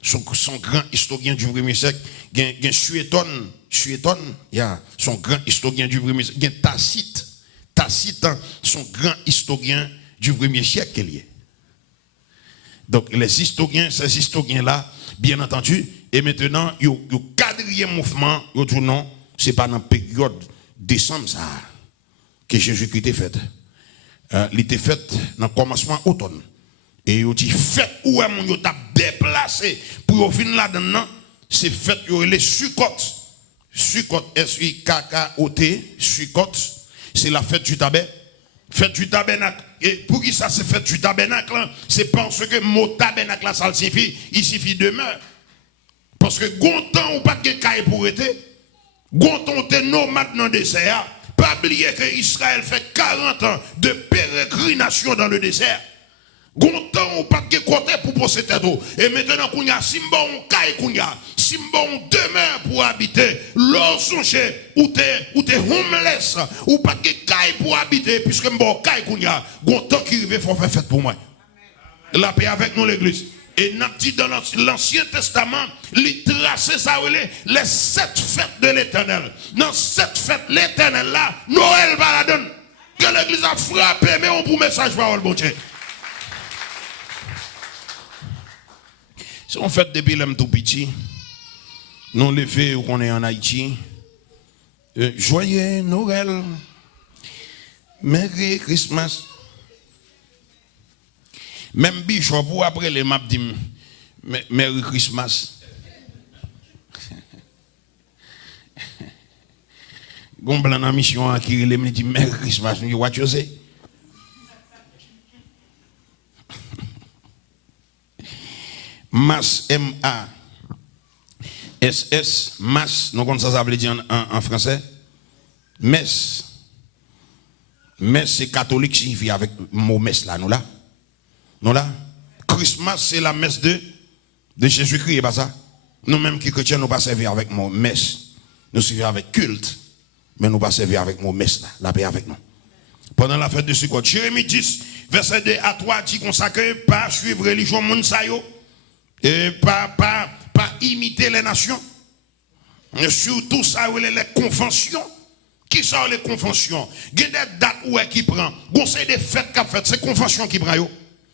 Son grand historien du 1er siècle, il y a Suétone, son grand historien du 1er siècle, il y a Tacite, son grand historien du 1er siècle qu'il y a. Donc les historiens, ces historiens-là, bien entendu, et maintenant, le quatrième mouvement, ils disent non, ce n'est pas dans la période décembre ça, que Jésus-Christ était fait. Il était fait dans le commencement automne. Et il dit, faites où est-ce que vous avez déplacé pour venir là-dedans, c'est fait, les succotes. Sukkot, S-U-K-K-O-T, Sukkot, c'est la fête du tabernacle. Fête du tabernacle. Et pour qui ça c'est fête du tabernacle? C'est parce que le mot tabernacle, ça signifie, il suffit demeure. Parce que gontan ou pas de caille pour être, gontan t'es nomade dans le désert. Pas oublier que Israël fait 40 ans de pérégrination dans le désert. Gontan ou pas de côté pour posséder tout. Et maintenant, qu'on y a simba on caille qu'on y a, simba on demeure pour habiter. L'or songe ou t'es homeless ou pas de caille pour habiter puisque m'bon caille qu'on y a. Gontan qui rive faut faire fête pour moi. La paix avec nous l'église. Et n'a dit dans l'Ancien Testament, il trace ça les 7 fêtes de l'Éternel. Dans 7 fêtes l'Éternel là, Noël va la donner. Que l'église a frappé mais on pour message parole bon Dieu. Si on fait depuis l'homme tout petit, nous le fait où on est en Haïti, joyeux Noël, Merry Christmas. Même Bishop, pour après les maps dit Merry Christmas. Gon blanc en mission qui me dit Merry Christmas, me dit what you say? Mass, M-A-S-S, mass, nous connaissons ça veut dire en français. Messe. Messe, c'est catholique, signifie avec le mot messe là, nous là. Nous là. Christmas, c'est la messe de Jésus-Christ, et pas ça. Nous-mêmes qui chrétiens, nous pas servir avec mot messe. Nous servons avec culte, mais nous pas servir avec mot messe là, la paix avec nous. Pendant la fête de Sukkot, Jérémie 10, verset 2 à 3, dit consacré, pas suivre religion Mounsayo. Et pas imiter les nations. Et surtout ça, les conventions. Qui sont les conventions? Il y a des dates où qui prend. C'est des fêtes qu'a fait. C'est conventions qui prend.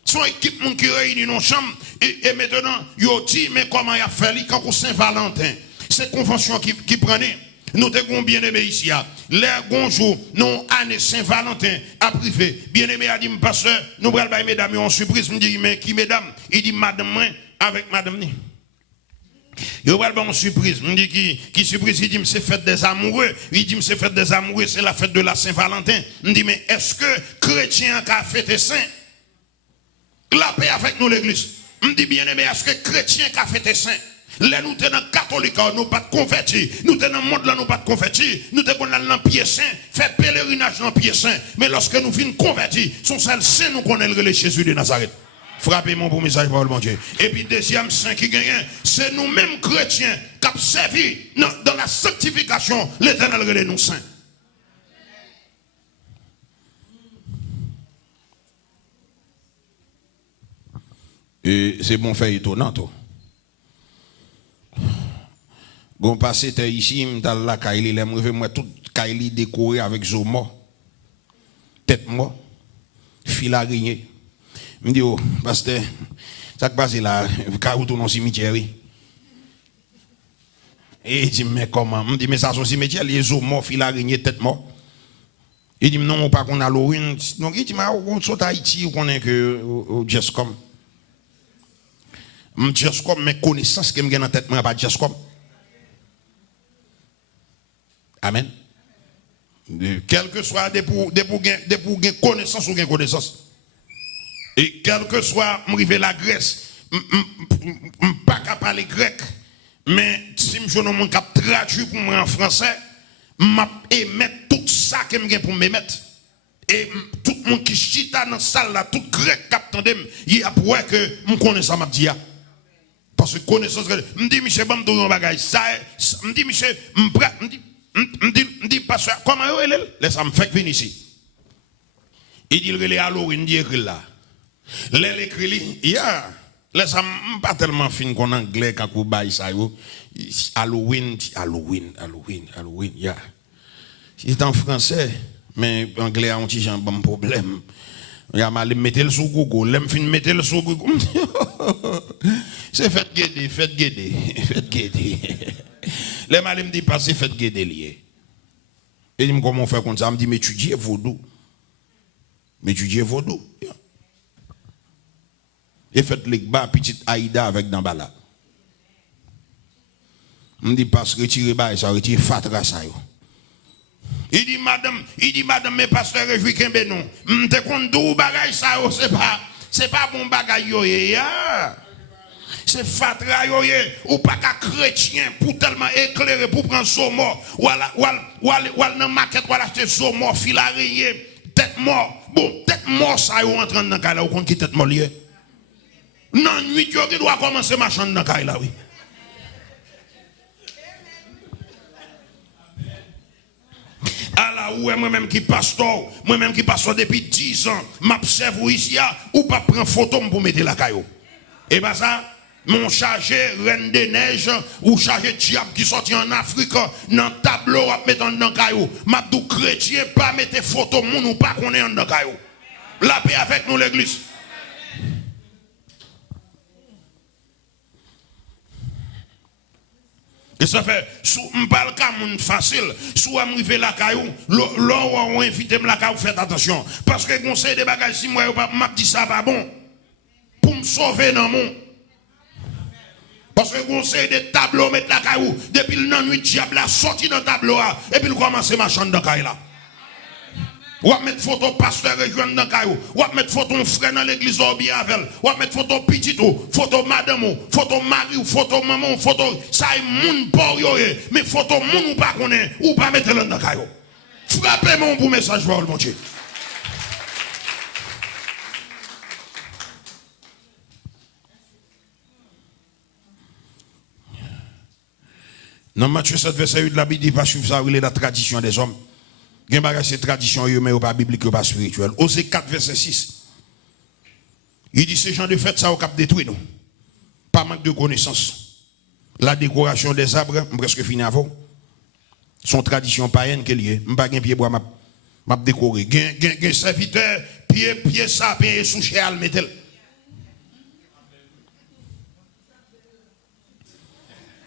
Son équipe qui réunit dans la chambre. Et maintenant, ils dit, mais comment il a fait quand c'est Saint-Valentin? C'est convention qui prenait. Nous avons bien aimé ici. Les bonjours, nous, année Saint-Valentin, à privé. Bien aimé a dit, pasteur, nous allons mesdames en surprise. Je dis, mais qui mesdames? Il dit, madame, moi, avec madame ni. Il va une surprise. Me dit qui surprise, il dit c'est fête des amoureux. Il dit c'est fête des amoureux, c'est la fête de la Saint-Valentin. Me dit mais est-ce que chrétien a fêté saint? La paix avec nous l'église. Me dit bien aimé, est-ce que chrétien a fêté saint? Là nous sommes catholiques, nous pas de convertis. Nous sommes dans le monde là, nous pas de convertis. Nous sommes dans le pied saint, fait pèlerinage dans le pied saint. Mais lorsque nous venons convertis, son seul saint nous connaît le Jésus de Nazareth. Frappez-moi pour message par le bon Dieu. Et puis deuxième saint qui gagne, c'est nous-mêmes chrétiens qui avons servi dans la sanctification, l'Éternel relève nous saints. Et c'est bon fait étonnant tout. Gon passé ici, dans la Kaili, moi tout Kaili décoré avec zomo, tête mort, fil araignée. Je me dis, oh, pasteur, ça qui passe là, quand vous tournez au cimetière, oui. Et il dit, mais comment? Je me dis, mais ça, c'est au cimetière, les os morts, fil araignée, tête mort. Il dit, non, pas qu'on a Halloween. Donc, il dit, mais on saute à Haïti, on connaît que Jescom. Jescom, mes connaissances que je dans la tête, moi, pas Jescom. Amen. Quel que soit des pour connaissance ou gain connaissance. Et quel que soit, m'rive la Grèce, pas qu'à parler grec, mais si je ne m'en cap traduit pour moi en français, m'a émettre tout ça que m'gain pour m'émettre. Et tout le monde qui chita dans la salle là, tout grec cap tandem, il y a pour que me connaisse ça m'a dit. Parce que connaissance, me dit monsieur bam tout bagage, ça me dit monsieur me dit pasteur, comment elle laisse me faire venir ici. Il dit le Halloween, dit écrit là. L'écrit, là, ça pas tellement fin qu'on anglais quand vous baille ça Halloween, yeah. C'est en français, mais anglais a un petit bon problème. Je mettre le sous Google, je fin mettre le sous Google. C'est fait guider, fait guider, fait guider. Les mal me dit pas c'est fait guider lié. Et il me comment on fait comme ça, me dit mais étudier vaudou. Mais étudier vaudou. Et fait les bas petite Aïda avec Dambala. Me dit pas retirer bas ça retire fatra ça yo. Il dit madame mes pasteurs réjouis qu'un non. M'te compte dou bagay ça yo c'est pas bon bagay yo ya. C'est fatra yo ou pas qu'à chrétien pour tellement éclairer pour prendre son mort ou dans market ou acheter son mort fil araignée tête mort. Bon tête mort ça yo entrant dans cas là ou compte qui tête mort lié. Non nuit yo qui doit commencer marchand dans cas là oui. Alors, moi-même qui pasteur depuis 10 ans, m'observe ici, ou pas prendre photo pour mettre la caillou. Et bien ça, mon chargé reine des neiges, ou chargé diable qui sorti en Afrique, dans le tableau, à mettre dans la caillou. M'a dit chrétien, pas mettre photo, moun ou pas qu'on est dans la caillou. La paix avec nous l'église. Et ça fait, sous m'parle comme facile, sous m'arriver la caillou, l'on on invite la caillou, faites attention. Parce que conseil des bagages, si moi, m'a dit ça pas bon, pour me sauver dans mon. Parce que conseil des tableaux, mettre la caillou, depuis le nuit, diable a sorti dans le tableau, et puis il commence à marcher dans la caillou là. Ou à mettre photo pasteur rejoindre dans caillou, ou à mettre photo frère dans l'église ou bien avec, ou à mettre photo petit ou, photo madame ou, photo mari ou, photo maman ou, photo ça est moun pour yo, mais photo moun ou pas connaît, ou pas mettre dans caillou. Frappez mon bon message pour le mon Dieu. Dans Matthieu 7 verset 8 la Bible dit pas suivre ça la tradition des hommes. Gen bagay c'est tradition mais pas biblique pas spirituel. Osée 4 verset 6. Il dit ces gens de fête ça au cap détruit nous. Pas manque de connaissance. La décoration des arbres, presque fini avant. Son tradition païenne qu'elle y est. M'pa gen pied bois m'a décoré. Gen serviteur pied sapin et sous chéal metel.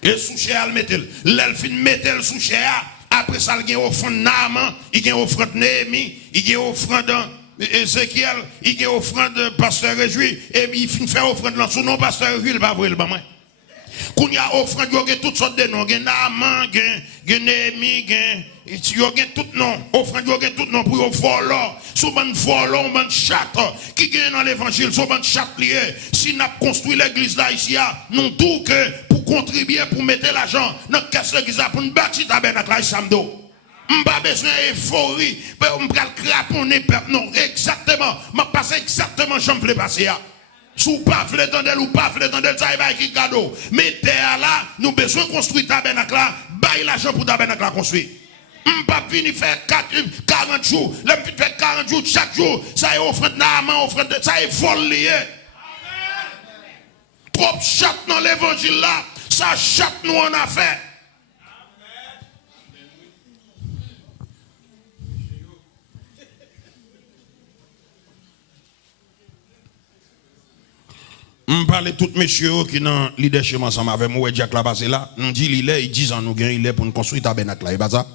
Et sous chéal metel. L'elfine metel sous chéal. Après ça, il y a offrande Naaman, il y a offrande Néhémie, il y a offrande Ézéchiel, il y a offrande pasteur réjoui, et puis il fait offrande dans son nom pasteur réjoui, il va voir le bas. Quand il y a offrande, il y a toutes sortes de noms, il y a Naaman, il y a Néhémie, il y a tout nom, offrande, il y a tout nom pour le volant, souvent volant, un chat, qui est dans l'évangile, souvent chat lié. Si nous avons construit l'église là, ici, nous tout que pour contribuer, pour mettre l'argent dans la caisse de l'église pour nous bâtir le tabernacle là, samedi. Pas besoin d'euphorie, on va craponner, non, exactement, je passe exactement, j'en voulais passer. Sous pas voulez tendel ou pas voulez tendel, ça va qui cadeau. Mais terre là, nous besoin de construire tabernacle là, bail l'argent pour tabernacle là construire. Pas venir faire 40 jours, le fait 40 jours chaque jour, ça est offrande Naaman, offrande, ça est vol lié. Trop chat dans l'évangile là, ça chat nous en a fait. Je parle de tous messieurs qui sont leadership ensemble avec moi, Jack là, passé là. Nous dit il est, ils disent nous il est pour nous construire tabernacle là, et pas ça.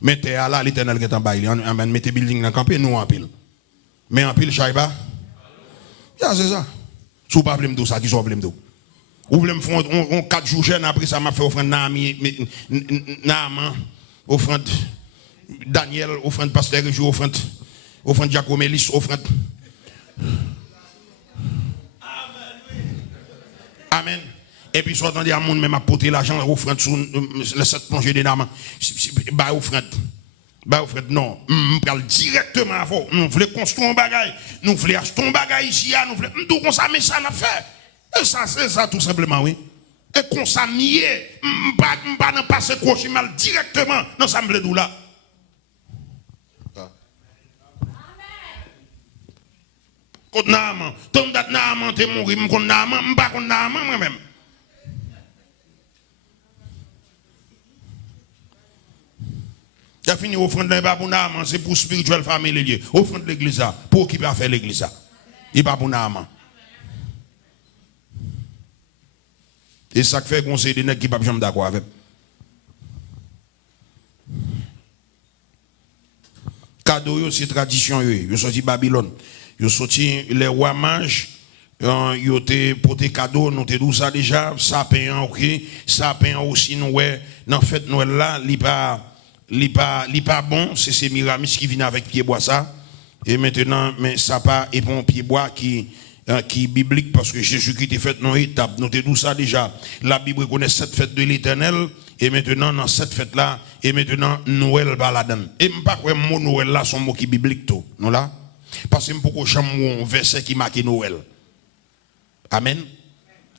Mettez à là, l'éternel qui est en bas, il mettez building dans le camp, nous en pile. Mais en pile, Chaiba. C'est ça. Si vous ne voulez pas ça, qui sont voulez vous voulez me faire 4 jours jeune, après ça m'a fait offrande Naaman, offrande Daniel, offrande Pasteur Réjou, offrande Jacomélis, offrande. Amen. Et puis, soit on dit à monde même à porter l'argent, offrande sur les 7 plongées de Naaman. Bah, offrande. Non. On parle directement avant. Nous voulons construire un bagage. Nous voulons acheter un bagage ici. Nous voulons. Nous comme ça, mais ça n'a fait. Et ça, c'est ça tout simplement, oui. Et qu'on s'amie, pas ne passer crochet mal directement dans l'assemblée d'où là. Quand Naaman, tant que Naaman t'es mort, quand Naaman, pas quand Naaman moi-même. Tu as fini offrande n'est pas pour n'aman, c'est pour spirituel famille. Offrande l'église, pour qui va faire l'église. Il n'est pas pour n'aman. Et ça fait conseil de nèg qui pas jamais d'accord avec. Cadeau, c'est tradition. Yo sorti Babylone. Yo sorti les rois mages. Yo te porté cadeau, nous te dit ça déjà. Sapin, ok. Sapin aussi, nous, ouais. Dans fête Noël là, li pas bon. C'est ces Miramis qui viennent avec pied bois ça. Et maintenant, mais ça pas et bon pied bois qui biblique parce que Jésus-Christ est fait dans étape. Nous te dit ça déjà. La Bible reconnaît cette fête de l'Éternel. Et maintenant, dans cette fête-là, et maintenant, Noël baladant. Et je ne sais pas mot Noël là, son mot qui est biblique tout. Non là? Parce que je ne sais pas un verset qui marque Noël. Amen.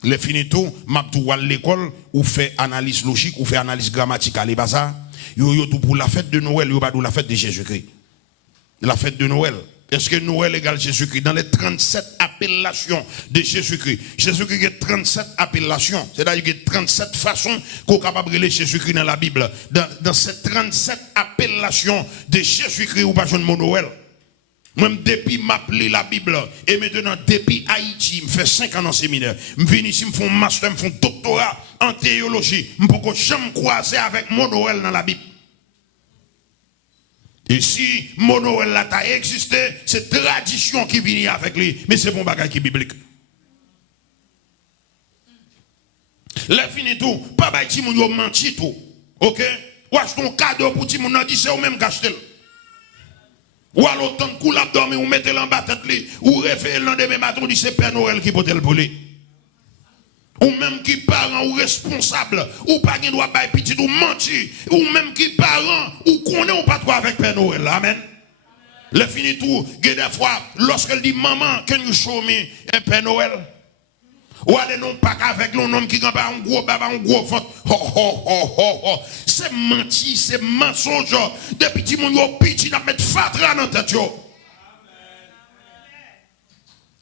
Le fini tout, je à l'école, ou fait analyse logique, ou fait analyse grammaticale. Et pas ça. Yo tout pour la fête de Noël, yo pas pour la fête de Jésus-Christ. La fête de Noël. Est-ce que Noël égale Jésus-Christ? Dans les 37 appellations de Jésus-Christ. Jésus-Christ a 37 appellations. C'est-à-dire qu'il y a 37 façons qu'on est capable de relire Jésus-Christ dans la Bible. Dans ces 37 appellations de Jésus-Christ, ou pas de mon Noël. Même depuis m'appeler la Bible, et maintenant depuis Haïti, je fais 5 ans dans le séminaire. Je viens ici, je fais un master, je fais un doctorat en théologie. Je ne peux jamais croiser avec mon Noël dans la Bible. Et si mon Noël là a existé, c'est tradition qui vient avec lui. Mais c'est bon bagage qui est biblique. Là, fini tout. Pas bah, ti moun yo menti tout. Ok? Ou achète ton cadeau pour ti moun nan dit c'est ou même gâcher. Ou alors tant kou la dormi ou mettez en bas tête li. Ou réveillez le lendemain matin, dit c'est Père Noël qui porte le pour lui. Ou même qui parent ou responsable, ou pas qui doit bailler petit ou mentir, ou même qui parent ou connaît ou pas trop avec Père Noël. Amen. Le fini tout, des fois, lorsqu'elle dit maman, can you show me un Père Noël? Ou allez non pas avec l'homme qui a un gros baba, un gros faute. C'est menti, c'est mensonge. Depuis petit monde yo petit n'a mettre fatra dans tête yo.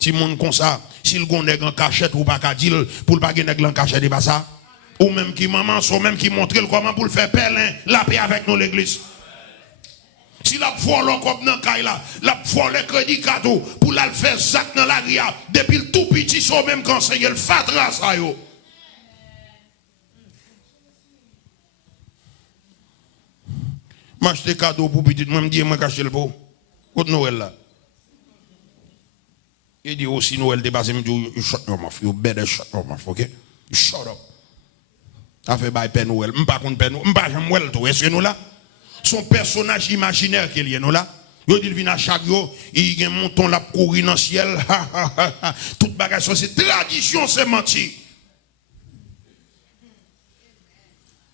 Si moun comme ça, s'il gon nèg en cachette ou pas ka dire pour pas gen nèg en cachette et pas ça. Ou même qui maman, ou même qui montre comment pour le faire pelin, la paix avec nous l'église. Si la volé comme dans kay la, la volé crédit cadeau pour la faire zac dans la ria, depuis le tout petit so même conseiller le fatra ça yo. M'acheter cadeau pour petit, moi me dire moi cacher le pot. Côté Noël là. Il dit aussi Noël dépassé, il dit shut your mouth, you better shut your mouth, ok? Shut up. Ça fait by Père Noël. Je ne sais pas Père Noël, je ne sais pas Noël, est-ce que nous là? Son personnage imaginaire qu'il y a nous là. Il vient à chaque jour, il y a un monton là courir dans le ciel. Toute bagage, c'est tradition, c'est menti.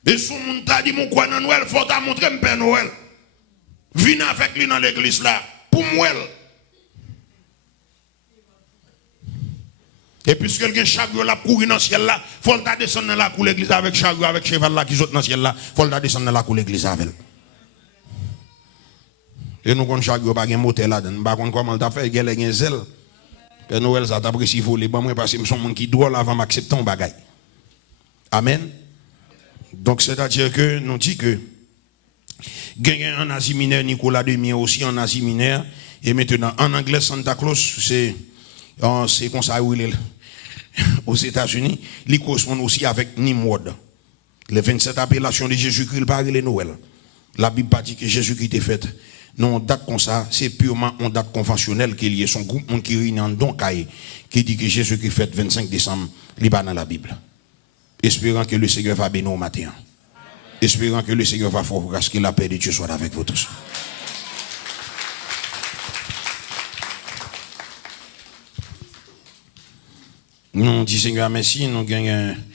Et son monde t'a dit, mon quoi dans Noël, il faut te montrer un Père Noël. Viens avec lui dans l'église là, pour Noël. Et puisque quelqu'un chagrin la courir dans le ciel là, il faut le descendre dans la cour l'église avec chagrin, avec cheval là qui saute dans le ciel là, il faut le descendre dans la cour l'église avec. Et nous, quand chagrin pas un motel là, nous ne comment t'as fait, il y a un zèle. Père Noël, ça t'apprécie voler, moi parce que je suis un monde qui doit avant d'accepter un bagage. Amen. Donc c'est-à-dire que nous disons que gagne en Asie mineure, Nicolas Demier aussi en Asie mineure, et maintenant en anglais Santa Claus, c'est comme ça où il est aux États-Unis, il correspond aussi avec Nimrod. Les 27 appellations de Jésus-Christ, il parle de Noël. La Bible pas dit que Jésus-Christ est fait. Non, date comme ça, c'est purement une date conventionnelle qu'il y a son groupe qui réunit en Doncaï, qui dit que Jésus-Christ fait 25 décembre, il pas dans la Bible. Espérant que le Seigneur va bénir au matin. Espérant que le Seigneur va faire que la paix de Dieu soit avec vous tous. Nous disons Seigneur merci, nous gagnons